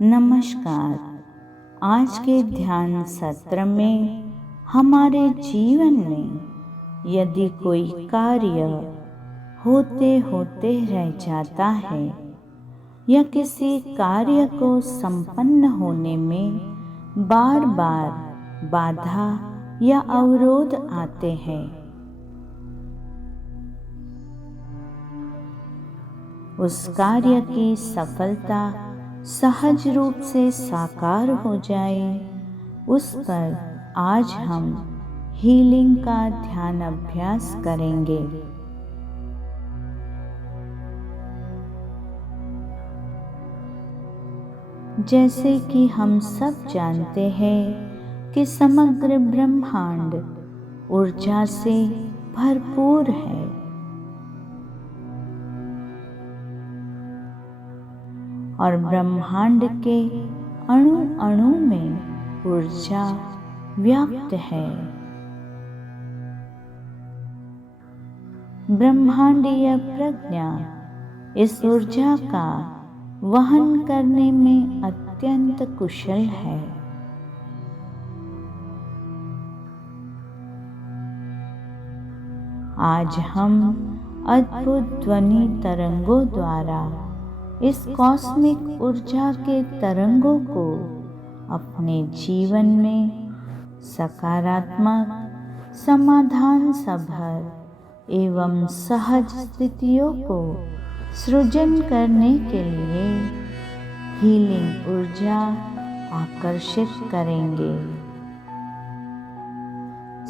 नमस्कार। आज के ध्यान सत्र में हमारे जीवन में यदि कोई कार्य होते होते रह जाता है या किसी कार्य को संपन्न होने में बार बार बाधा या अवरोध आते हैं, उस कार्य की सफलता सहज रूप से साकार हो जाए, उस पर आज हम हीलिंग का ध्यान अभ्यास करेंगे। जैसे कि हम सब जानते हैं कि समग्र ब्रह्मांड ऊर्जा से भरपूर है और ब्रह्मांड के अणु अणु में ऊर्जा व्याप्त है। ब्रह्मांडीय प्रज्ञा इस ऊर्जा का वहन करने में अत्यंत कुशल है। आज हम अद्भुत ध्वनि तरंगों द्वारा इस कॉस्मिक ऊर्जा के तरंगों को अपने जीवन में सकारात्मक, समाधान सभर एवं सहज स्थितियों को सृजन करने के लिए हीलिंग ऊर्जा आकर्षित करेंगे।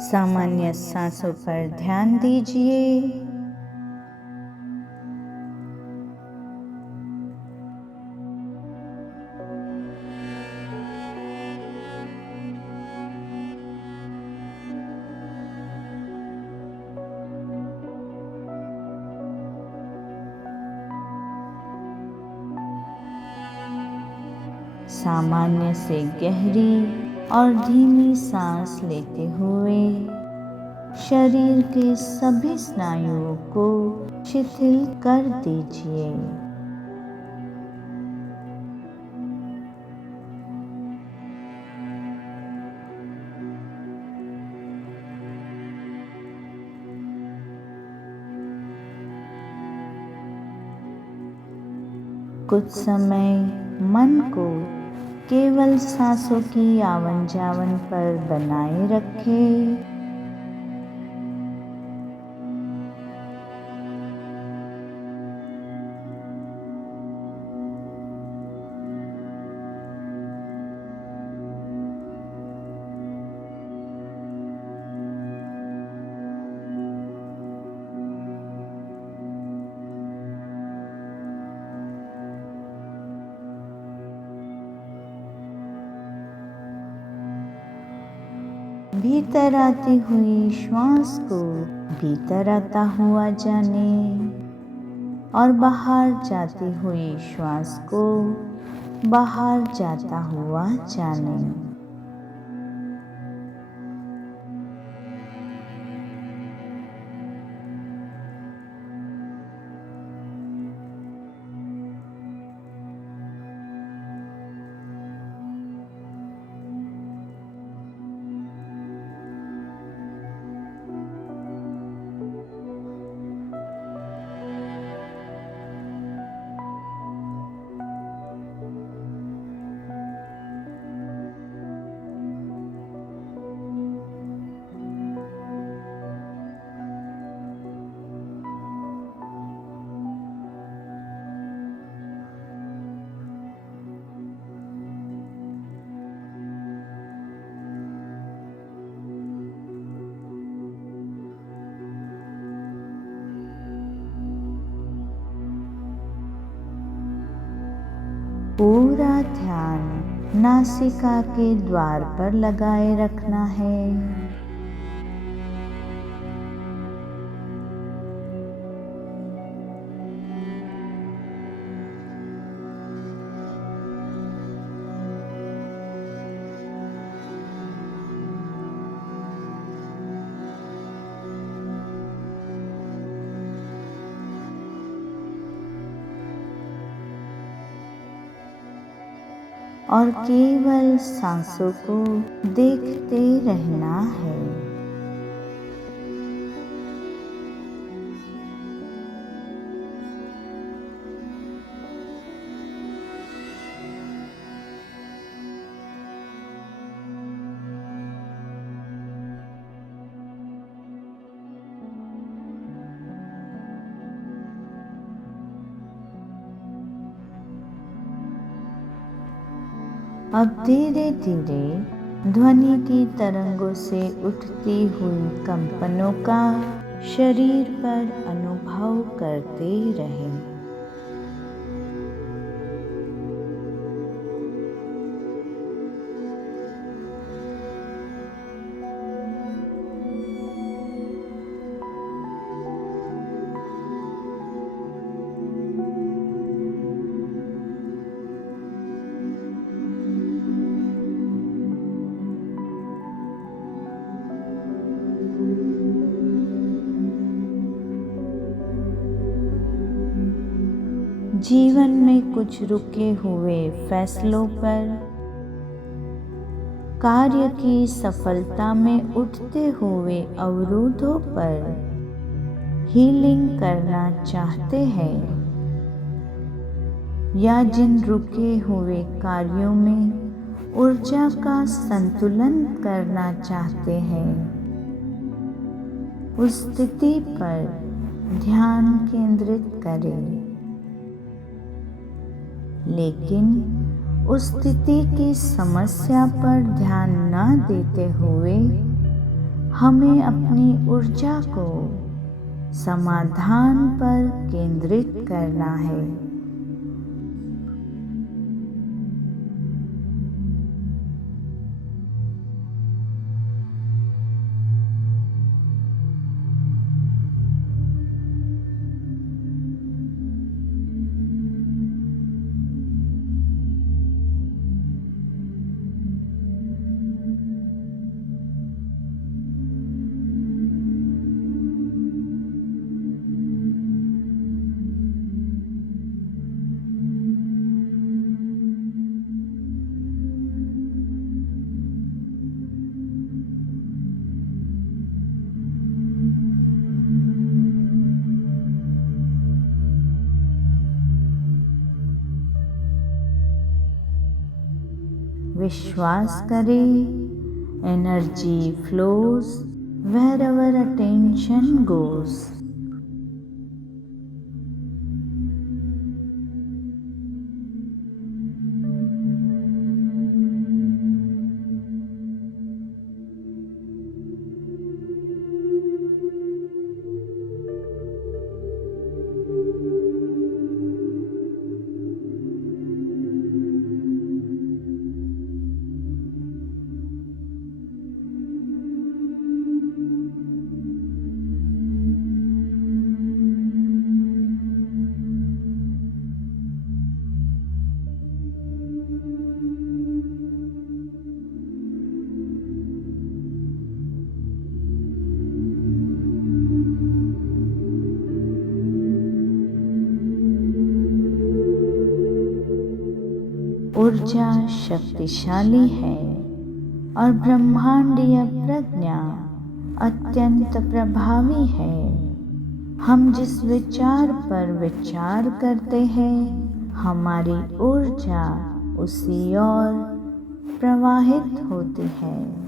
सामान्य सांसों पर ध्यान दीजिए। सामान्य से गहरी और धीमी सांस लेते हुए शरीर के सभी स्नायुओं को शिथिल कर दीजिए। कुछ समय मन को केवल सांसों की आवन जावन पर बनाए रखें। भीतर आती हुई श्वास को भीतर आता हुआ जाने और बाहर जाती हुई श्वास को बाहर जाता हुआ जाने। पूरा ध्यान नासिका के द्वार पर लगाए रखना है। और केवल सांसों को देखते रहना है। अब धीरे धीरे ध्वनि की तरंगों से उठती हुई कंपनों का शरीर पर अनुभव करते रहें। जीवन में कुछ रुके हुए फैसलों पर, कार्य की सफलता में उठते हुए अवरोधों पर हीलिंग करना चाहते हैं, या जिन रुके हुए कार्यों में ऊर्जा का संतुलन करना चाहते हैं, उस स्थिति पर ध्यान केंद्रित करें। लेकिन उस स्थिति की समस्या पर ध्यान न देते हुए हमें अपनी ऊर्जा को समाधान पर केंद्रित करना है। विश्वास करें, energy flows wherever attention goes. ऊर्जा शक्तिशाली है और ब्रह्मांडीय प्रज्ञा अत्यंत प्रभावी है। हम जिस विचार पर विचार करते हैं, हमारी ऊर्जा उसी ओर प्रवाहित होती है।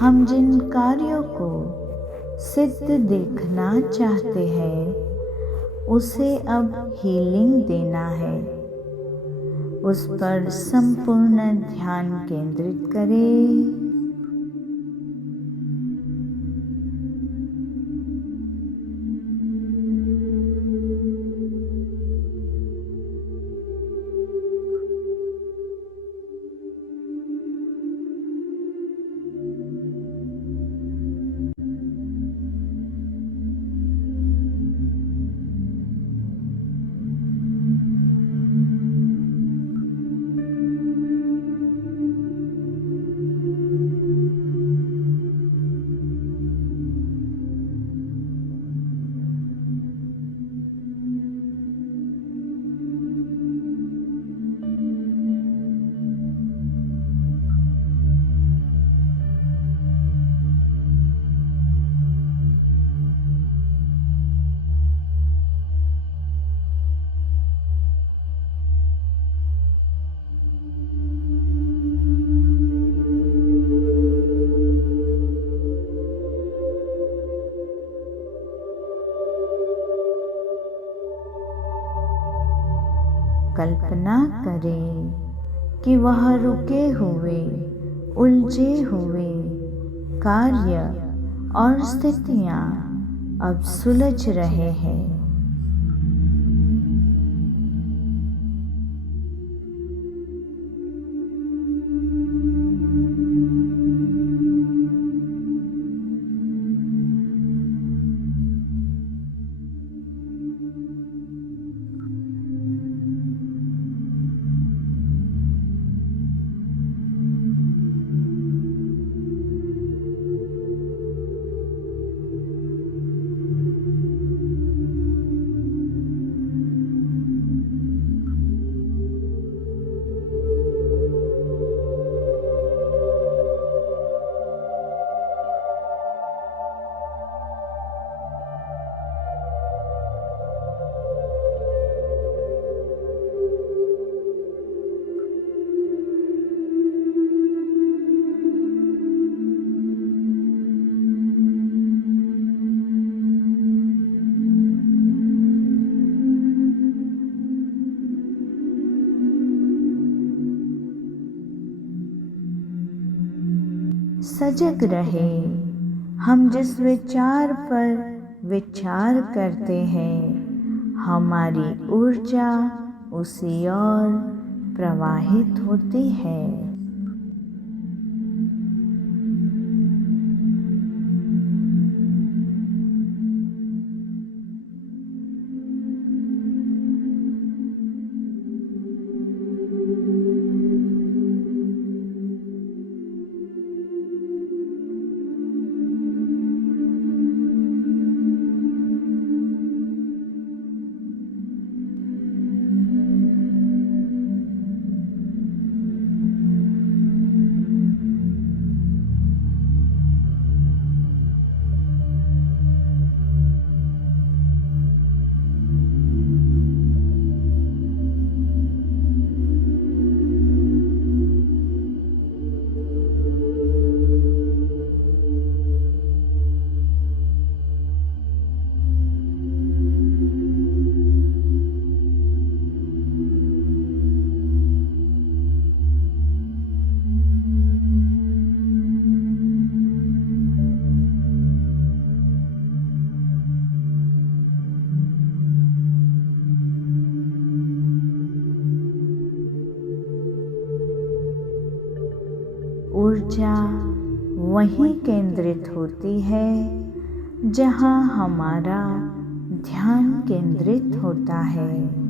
हम जिन कार्यों को सिद्ध देखना चाहते हैं उसे अब हीलिंग देना है। उस पर संपूर्ण ध्यान केंद्रित करें। कल्पना करें कि वह रुके हुए, उलझे हुए कार्य और स्थितियां अब सुलझ रहे हैं। सजग रहे। हम जिस विचार पर विचार करते हैं हमारी ऊर्जा उसी ओर प्रवाहित होती है। ऊर्जा वहीं केंद्रित होती है जहाँ हमारा ध्यान केंद्रित होता है।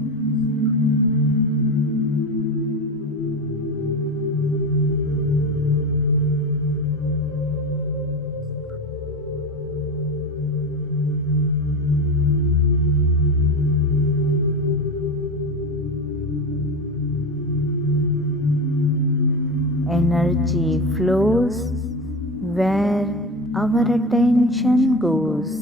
Energy flows where our attention goes.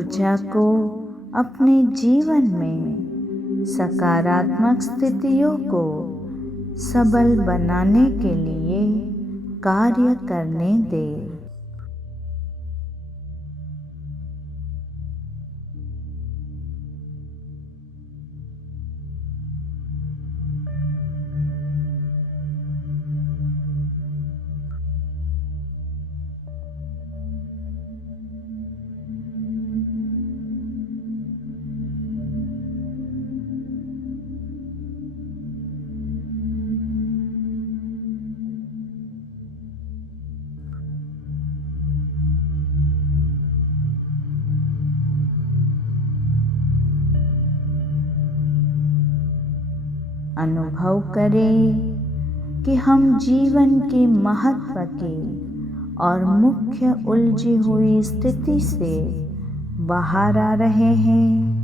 ऊर्जा को अपने जीवन में सकारात्मक स्थितियों को सबल बनाने के लिए कार्य करने दें। अनुभव करें कि हम जीवन के महत्व के और मुख्य उलझी हुई स्थिति से बाहर आ रहे हैं।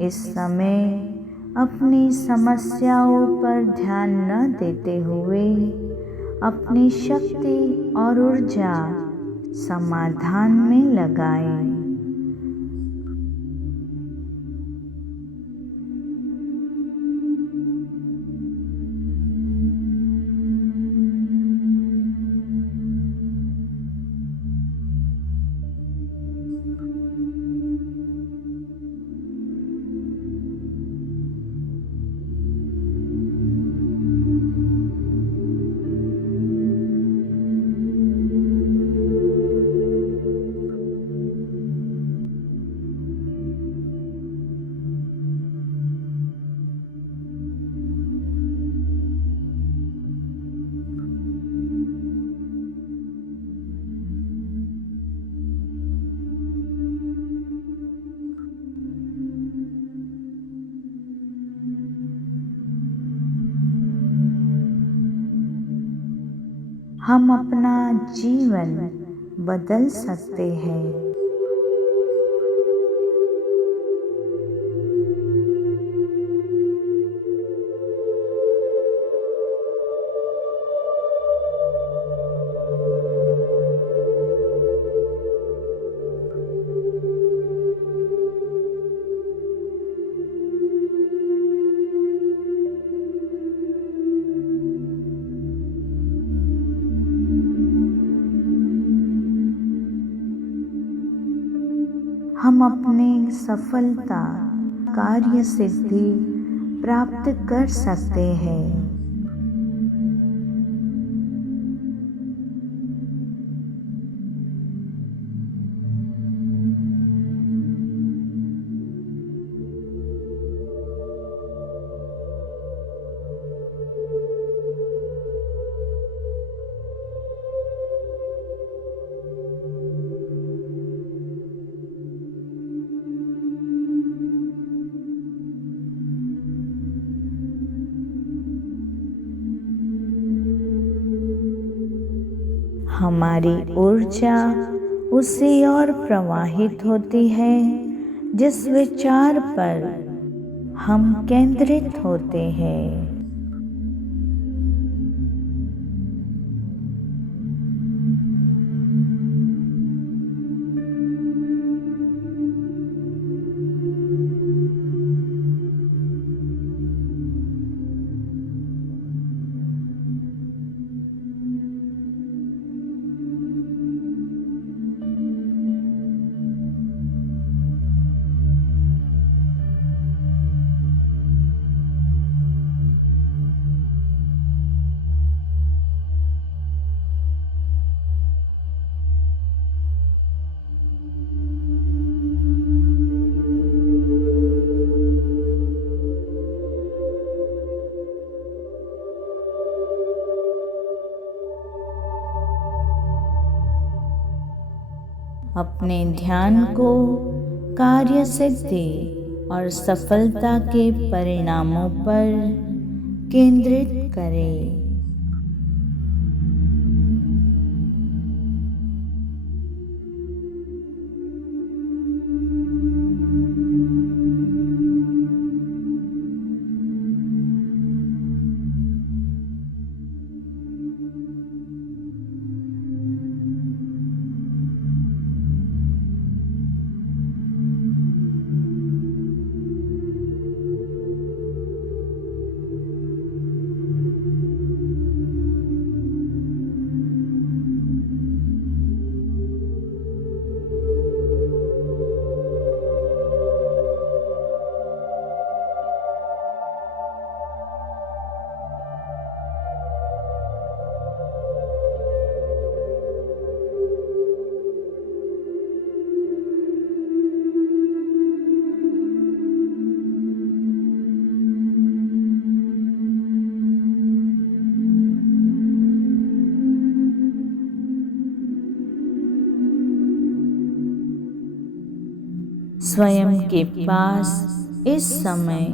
इस समय अपनी समस्याओं पर ध्यान न देते हुए अपनी शक्ति और ऊर्जा समाधान में लगाएं। हम अपना जीवन बदल सकते हैं। हम अपनी सफलता, कार्य सिद्धि प्राप्त कर सकते हैं। हमारी ऊर्जा उससे और प्रवाहित होती है जिस विचार पर हम केंद्रित होते हैं। अपने ध्यान को कार्य सिद्धि और सफलता के परिणामों पर केंद्रित करें। स्वयं के पास इस समय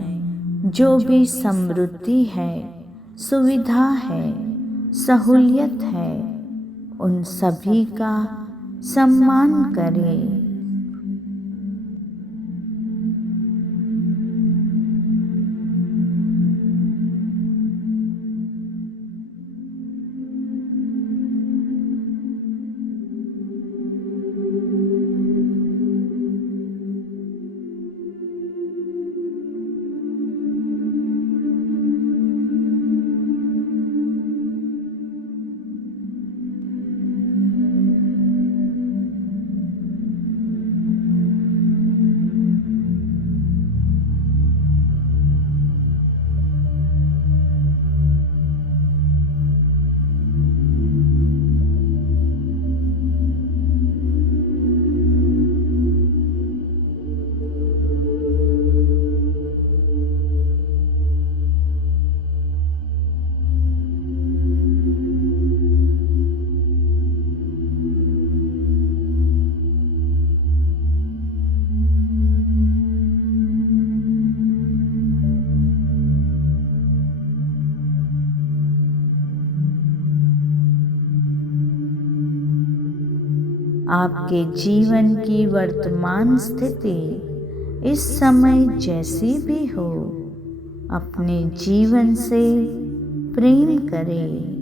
जो भी समृद्धि है, सुविधा है, सहूलियत है, उन सभी का सम्मान करें। आपके जीवन की वर्तमान स्थिति इस समय जैसी भी हो, अपने जीवन से प्रेम करें।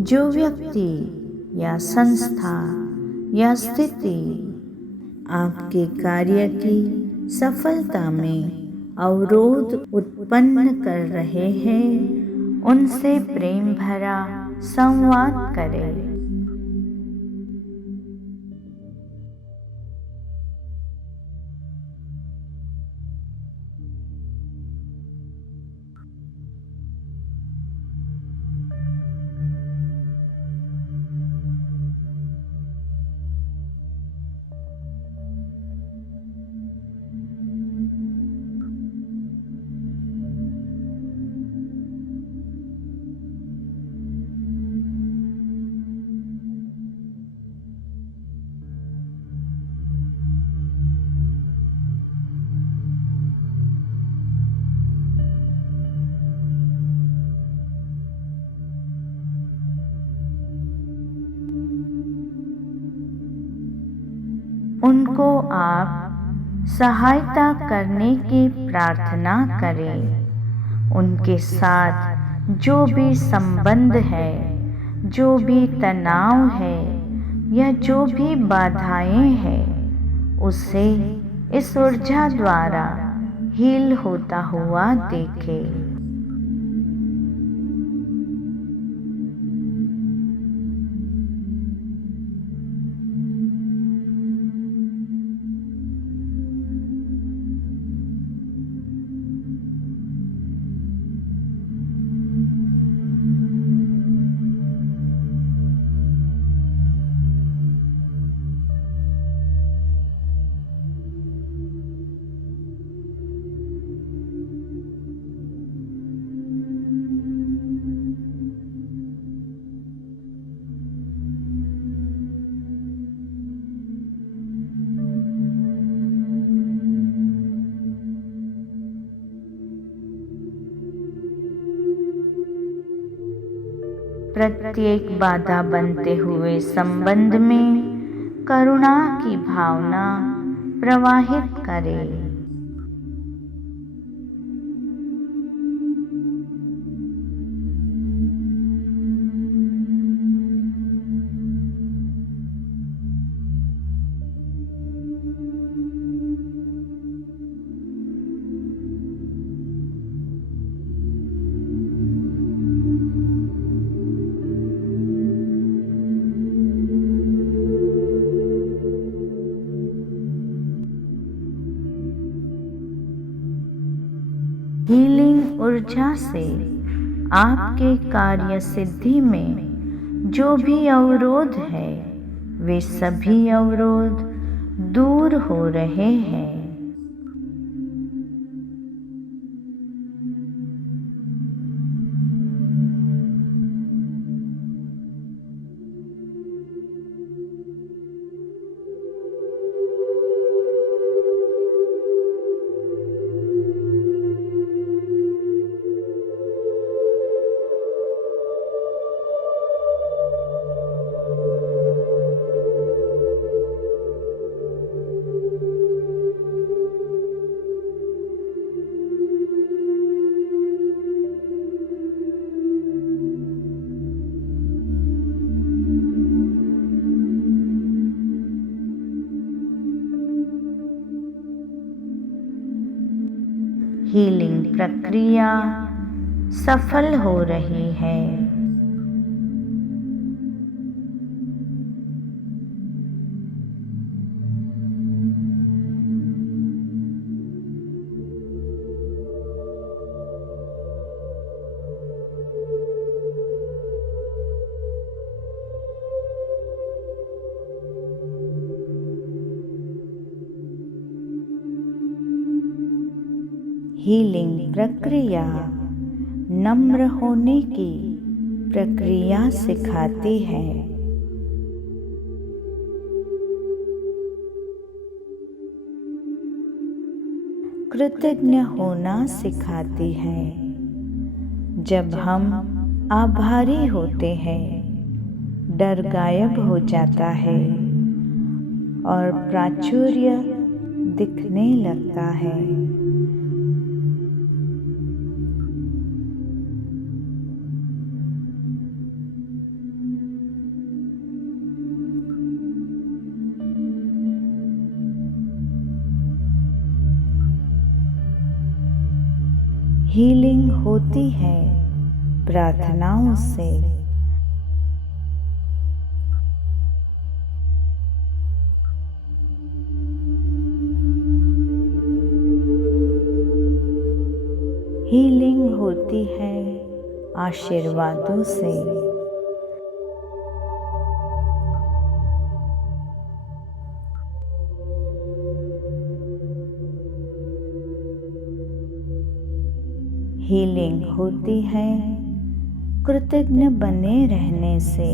जो व्यक्ति या संस्था या स्थिति आपके कार्य की सफलता में अवरोध उत्पन्न कर रहे हैं, उनसे प्रेम भरा संवाद करें। उनको आप सहायता करने की प्रार्थना करें। उनके साथ जो भी संबंध है, जो भी तनाव है या जो भी बाधाएं हैं, उसे इस ऊर्जा द्वारा हील होता हुआ देखें। प्रत्येक बाधा बनते हुए संबंध में करुणा की भावना प्रवाहित करें। हीलिंग ऊर्जा से आपके कार्य सिद्धि में जो भी अवरोध है, वे सभी अवरोध दूर हो रहे हैं। हीलिंग प्रक्रिया सफल हो रही है। हीलिंग प्रक्रिया नम्र होने की प्रक्रिया सिखाती है। कृतज्ञ होना सिखाती है। जब हम आभारी होते हैं, डर गायब हो जाता है और प्राचुर्य दिखने लगता है। हीलिंग होती है प्रार्थनाओं से। हीलिंग होती है आशीर्वादों से। हीलिंग होती है कृतज्ञ बने रहने से।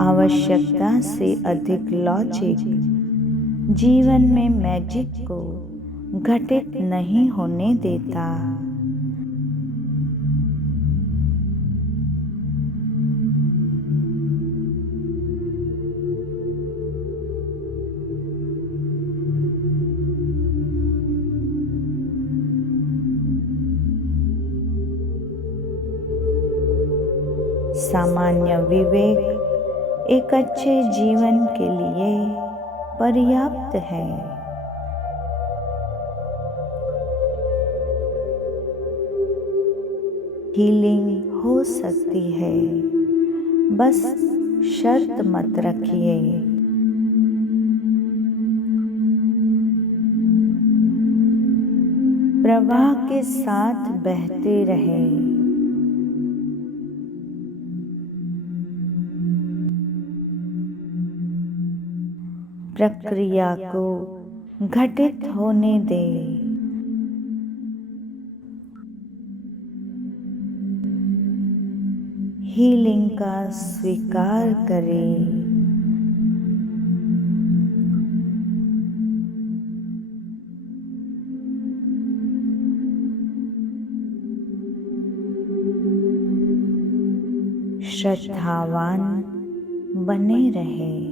आवश्यकता से अधिक लॉजिक जीवन में मैजिक को घटित नहीं होने देता। सामान्य विवेक एक अच्छे जीवन के लिए पर्याप्त है। हीलिंग हो सकती है, बस शर्त मत रखिए। प्रवाह के साथ बहते रहे। प्रक्रिया को घटित होने दें। हीलिंग का स्वीकार करें। श्रद्धावान बने रहें।